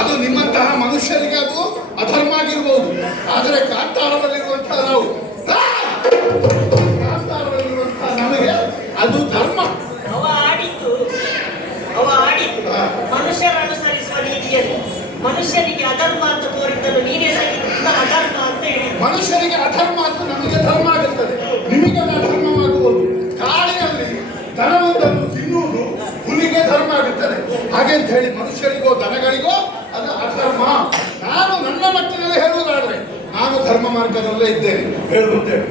ಅದು ನಿಮ್ಮಂತಹ ಮನುಷ್ಯರಿಗೆ ಅದು ಅಧರ್ಮ ಆಗಿರ್ಬಹುದು. ಆದರೆ ಕಾಂತಾರದಲ್ಲಿರುವಂತಹ ನಮಗೆ ಅದು ಧರ್ಮ. ಅವ ಆಡಿದ್ದು ಮನುಷ್ಯರ ಅನುಸರಿಸುವ ರೀತಿಯಲ್ಲಿ ಮನುಷ್ಯನಿಗೆ ಅಧರ್ಮ ಅಂತ ತೋರಿದ್ದನ್ನು ನೀನೇ ಅಧರ್ಮ ಅಂತ ಹೇಳಿ. ಮನುಷ್ಯನಿಗೆ ಅಧರ್ಮ ಅಂತ ನಮಗೆ ಧರ್ಮ ಆಗುತ್ತದೆ, ನಿಮಗೆ ಅಧರ್ಮವಾಗುವುದು. ಕಾಡಿನಲ್ಲಿ ದನವೊಂದನ್ನು ತಿನ್ನುವುದು ಹುಲಿಗೆ ಧರ್ಮ ಆಗುತ್ತದೆ. ಹಾಗೆ ಅಂತ ಹೇಳಿ ಮನುಷ್ಯರಿಗೋ ದನಗಳಿಗೋ ಅದು ಅಧರ್ಮ. ನಾನು ನನ್ನ ಮಟ್ಟಿನಲ್ಲಿ ಹೇಳುವುದಾದ್ರೆ ನಾನು ಧರ್ಮ ಮಾರ್ಗದಲ್ಲೇ ಇದ್ದೇನೆ ಹೇಳುತ್ತೇನೆ.